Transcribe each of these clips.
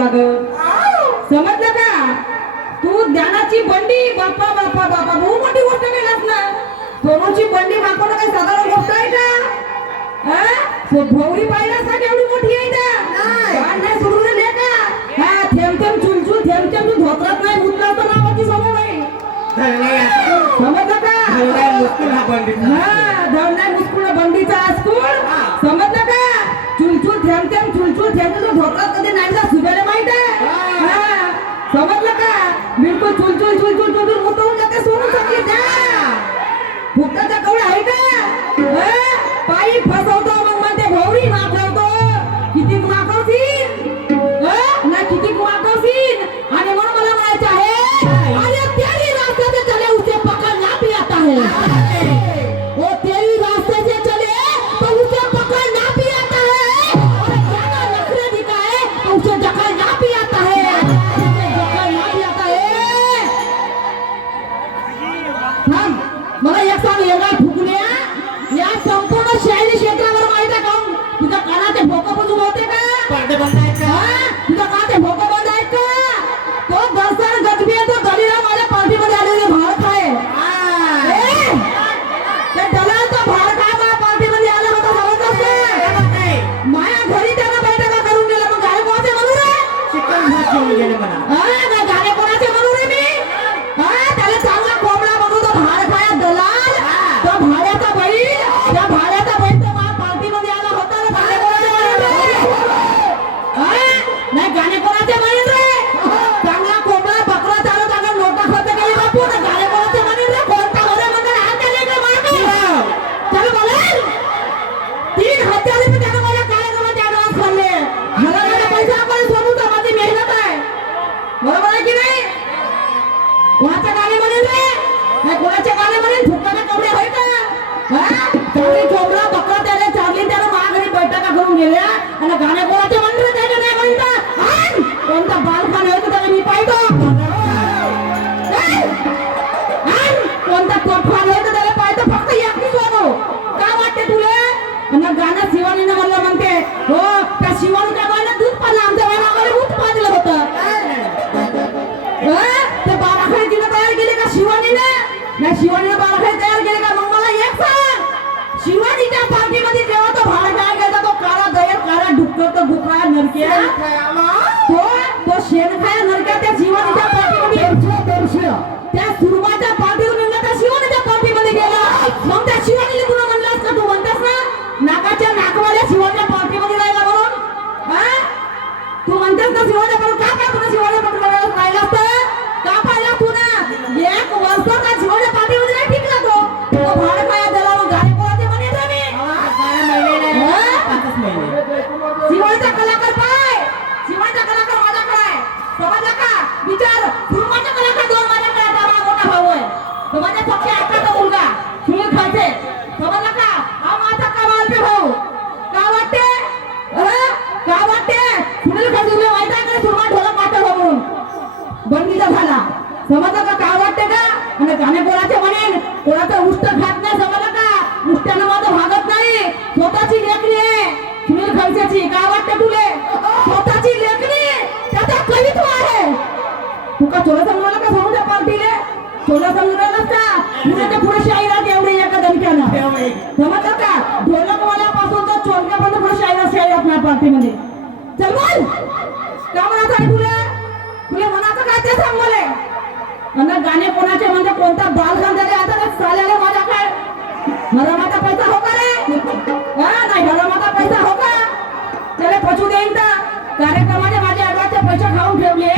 का ग समजलं का? तू ज्ञानाची बंडी बापा बापा बापा बहु मोठी गोष्ट केलास ना सोनूची बंडी वापरणं काही साधारण गोष्ट आहे का? भोवरी पाहिलास एवढी मोठी आहे का? नाही. सुरू झाली का? हा थेंब थेंब चुलचुल थेंब थेंब नाही उतरत तर नावाची समोर आहे. समजलं का? हा धरणार मुस्कुळ बंडीचा आसकूळ समजलं का? चुलचुल थेंब थेंब चुलचुल थेंब थेंब धोतरत कधी চল চল চল চল চল चांगली चोपडा बकरा त्याला चांगली त्याला महागडी बैठका करून गेल्या आणि गाणे कोणाचे যে কোনো का? पुण्याच्या पुढे शाहिरात एवढे एका दणक्यानं समजलं का? ढोलकवाल्यापासून तर चोरक्यापर्यंत पुढे शाहिरात शाहिरात ना पार्टीमध्ये चल बोल. का म्हणायचं आहे तुला? तुला म्हणायचं काय ते सांग म्हणजे गाणे कोणाचे म्हणजे कोणता बाल गांधारे आता चालेल माझ्या काय? मला माझा पैसा हो का रे? हा नाही मला माझा पैसा हो का? त्याला पचू देईन का कार्यक्रमाने माझ्या अडवाचे पैसे खाऊन ठेवले.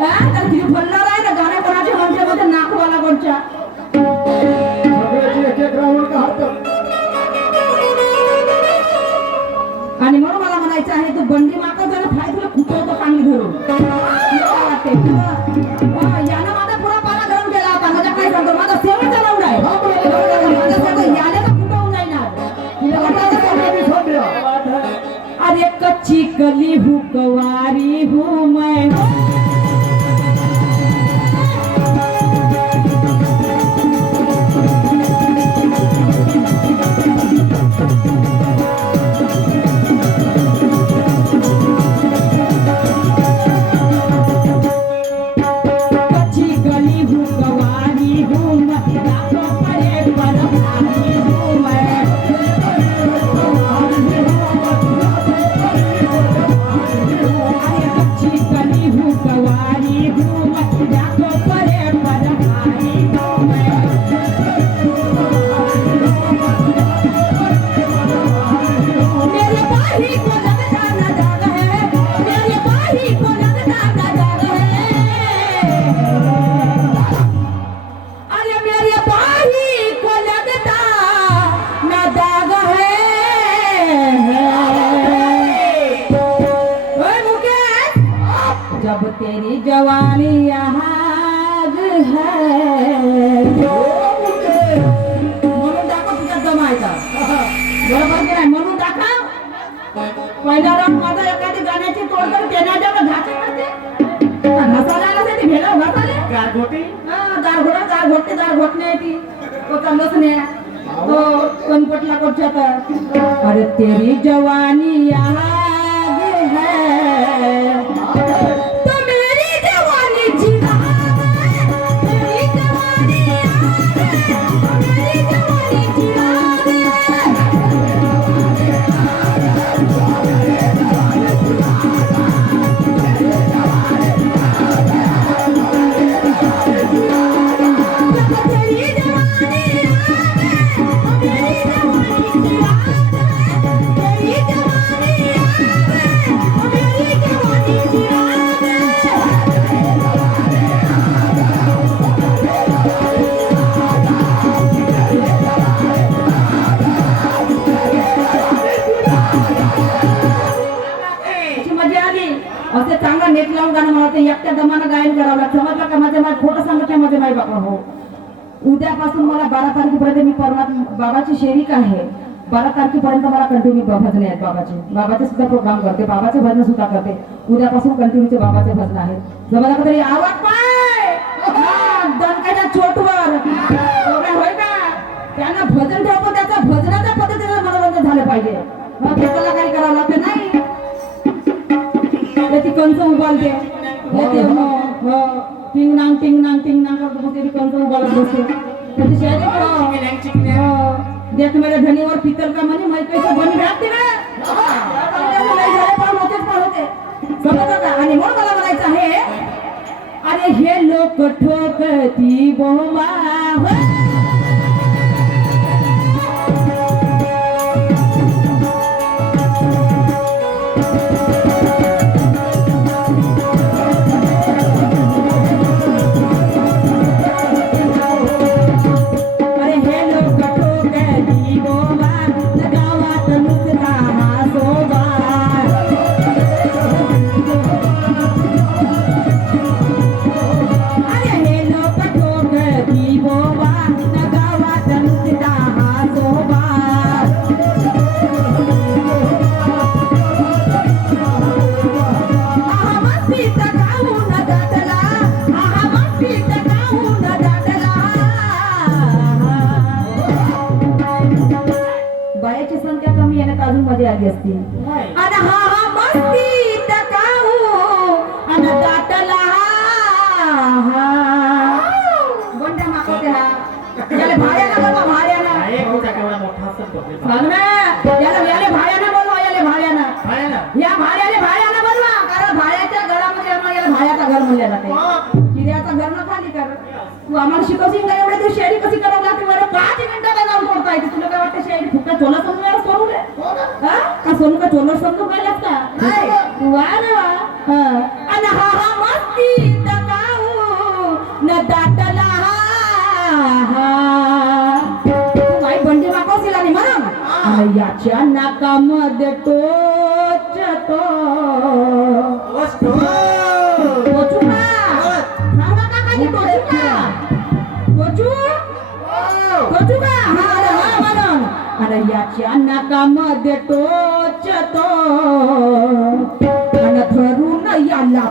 हा तर ती भरणार आहे ना यानं माझा पुरा पाला गरम केला होता माझ्या काय सांगतो माझा शेवटचा राऊंड आहे अरे कच्ची कली हुकवारी हूँ. जमायचा बरोबर की नाही? म्हणून दाखव पहिला राऊंड माझा एखादी गाण्याची तोड तर घातली नसते घसाला ती भेला घसाले घोटणे ती. नाही. अरे तेरी जवानी आग असे चांगला नेट लावून गाणं मला ते एकट्या दमानं गायन करावं लागतं. समजलं का? माझ्या माझे खोटं सांगत नाही माझ्या माय बाबा हो. उद्यापासून मला बारा तारखेपर्यंत मी परवा बाबाची सेविका आहे. बारा तारखेपर्यंत मला कंटिन्यू भजने आहेत बाबाचे. बाबाचे सुद्धा प्रोग्राम करते बाबाचे भजन सुद्धा करते. उद्यापासून कंटिन्यूचे बाबाचे भजन आहेत जमाला का तरी आवाज पाय! दणकाच्या चोटवर. होय का? त्यांना भजन ठेवतो त्याचा भजनाच्या पद्धतीने मनोरंजन झालं पाहिजे. मग त्याला काही करावं लागतं? त्याची हो, हो. टिंग नांग टिंग नांग टिंग नांग करतो मग त्याची बसते. त्याची हो. देख मेरे धनीवर पितल का म्हणे मै कैसे बनी भेटते ना. आणि म्हणून मला म्हणायचं आहे अरे हे लोक ठोकती बोमा मजा आली असती. आणि हा हा मस्तीत गाऊ आणि दाटला हा गोंड्या मागवते हा. याला भाड्यानं बोलवा भाड्यानं. आहे होता केवढा मोठा असतो तो. सांग ना याला याला भाड्यानं बोलवा याला भाड्यानं? या भाड्याने न दाटला हा. तू बाई बंडी आणि म्हणून आणि याच्या नाकामध्ये. टोचू काही टोचू टोचू टोचू? हा. अरे याच्या नाकामध्ये टोचतो आणि धरून याला